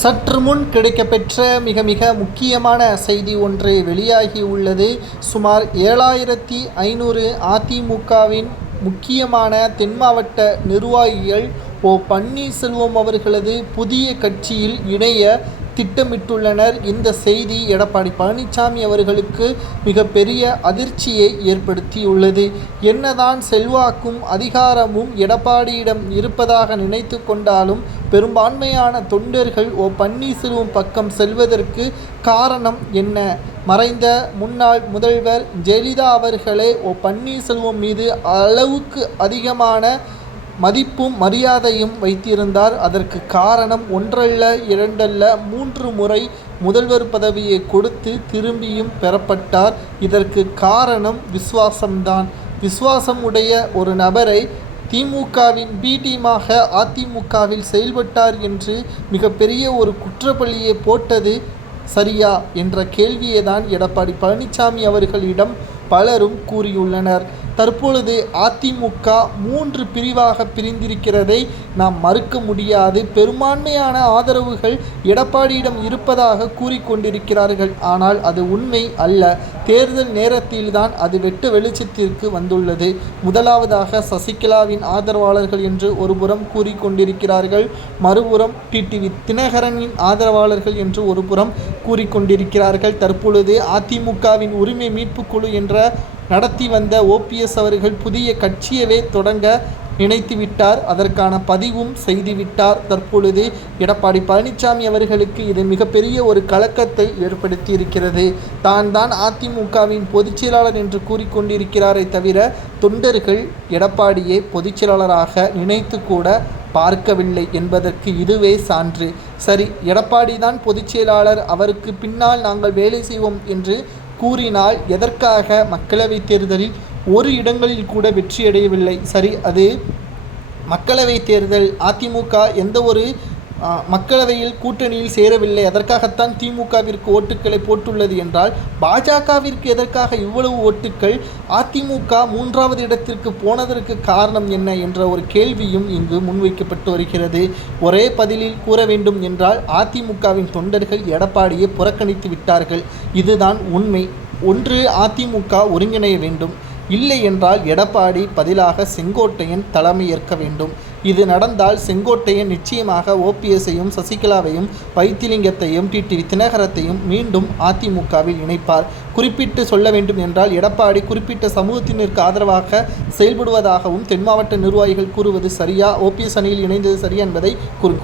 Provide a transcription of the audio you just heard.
சற்று முன் கிடைக்கப்பெற்ற மிக மிக முக்கியமான செய்தி ஒன்று வெளியாகி உள்ளது. சுமார் ஏழாயிரத்தி ஐநூறு அதிமுகவின் முக்கியமான தென் மாவட்ட நிர்வாகிகள் ஓ பன்னீர்செல்வம் அவர்களது புதிய கட்சியில் இணைய திட்டமிட்டுள்ளனர். இந்த செய்தி எடப்பாடி பழனிசாமி அவர்களுக்கு மிகப்பெரிய அதிர்ச்சியை ஏற்படுத்தியுள்ளது. என்னதான் செல்வாக்கும் அதிகாரமும் எடப்பாடியிடம் இருப்பதாக நினைத்து கொண்டாலும் பெரும்பான்மையான தொண்டர்கள் ஓ பன்னீர்செல்வம் பக்கம் செல்வதற்கு காரணம் என்ன? மறைந்த முன்னாள் முதல்வர் ஜெயலலிதா அவர்களே ஓ பன்னீர்செல்வம் மீது அளவுக்கு அதிகமான மதிப்பும் மரியாதையும் வைத்திருந்தார். அதற்கு காரணம் ஒன்றல்ல இரண்டல்ல மூன்று முறை முதல்வர் பதவியை கொடுத்து திரும்பியும் பெறப்பட்டார். இதற்கு காரணம் விசுவாசம்தான். விசுவாசம் உடைய ஒரு நபரை திமுகவின் பி. டீமாக அதிமுகவில் செயல்பட்டார் என்று மிகப்பெரிய ஒரு குற்றப்பள்ளியை போட்டது சரியா என்ற கேள்வியை தான் எடப்பாடி பழனிசாமி அவர்களிடம் பலரும் கூறியுள்ளனர். தற்பொழுது அதிமுக மூன்று பிரிவாக பிரிந்திருக்கிறதை நாம் மறுக்க முடியாது. பெரும்பான்மையான ஆதரவுகள் எடப்பாடியிடம் இருப்பதாக கூறிக்கொண்டிருக்கிறார்கள். ஆனால் அது உண்மை அல்ல. தேர்தல் நேரத்தில்தான் அது வெட்டு வெளிச்சத்திற்கு வந்துள்ளது. முதலாவதாக சசிகலாவின் ஆதரவாளர்கள் என்று ஒருபுறம் கூறிக்கொண்டிருக்கிறார்கள். மறுபுறம் டிடிவி தினகரனின் ஆதரவாளர்கள் என்று ஒருபுறம் கூறிக்கொண்டிருக்கிறார்கள். தற்பொழுது அதிமுகவின் உரிமை மீட்பு குழு என்ற நடத்தி வந்த ஓபிஎஸ் அவர்கள் புதிய கட்சியவே தொடங்க நினைத்துவிட்டார் அதற்கான பதிவும் செய்துவிட்டார் தற்பொழுது எடப்பாடி பழனிசாமி அவர்களுக்கு இது மிகப்பெரிய ஒரு கலக்கத்தை ஏற்படுத்தி இருக்கிறது தான் தான் அதிமுகவின் பொதுச்செயலாளர் என்று கூறிக்கொண்டிருக்கிறாரே தவிர தொண்டர்கள் எடப்பாடியை பொதுச்செயலாளராக நினைத்து கூட பார்க்கவில்லை என்பதற்கு இதுவே சான்று. சரி எடப்பாடி தான் பொதுச்செயலாளர் அவருக்கு பின்னால் நாங்கள் வேலை செய்வோம் என்று கூறினால் எதற்காக மக்களவைத் தேர்தலில் ஒரு இடங்களில் கூட வெற்றியடையவில்லை? சரி அது மக்களவைத் தேர்தல் அதிமுக எந்த ஒரு மக்களவையில் கூட்டணியில் சேரவில்லை. அதற்காகத்தான் திமுகவிற்கு ஓட்டுக்களை போட்டுள்ளது என்றால் பாஜகவிற்கு எதற்காக இவ்வளவு ஓட்டுக்கள்? அதிமுக மூன்றாவது இடத்திற்கு போனதற்கு காரணம் என்ன என்ற ஒரு கேள்வியும் இங்கு முன்வைக்கப்பட்டு வருகிறது. ஒரே பதிலில் கூற வேண்டும் என்றால் அதிமுகவின் தொண்டர்கள் எடப்பாடியை புறக்கணித்து விட்டார்கள். இதுதான் உண்மை. ஒன்று அதிமுக ஒருங்கிணைய வேண்டும். இல்லை என்றால் எடப்பாடி பதிலாக செங்கோட்டையன் தலைமையேற்க வேண்டும். இது நடந்தால் செங்கோட்டையன் நிச்சயமாக ஓபிஎஸ்ஸையும் சசிகலாவையும் வைத்திலிங்கத்தையும் டிடிவி தினகரத்தையும் மீண்டும் அதிமுகவில் இணைப்பார். குறிப்பிட்டு சொல்ல வேண்டும் என்றால் எடப்பாடி குறிப்பிட்ட சமூகத்தினருக்கு ஆதரவாக செயல்படுவதாகவும் தென் மாவட்ட நிர்வாகிகள் கூறுவது சரியா? ஓபிஎஸ் அணியில் இணைந்தது சரியா என்பதை குறி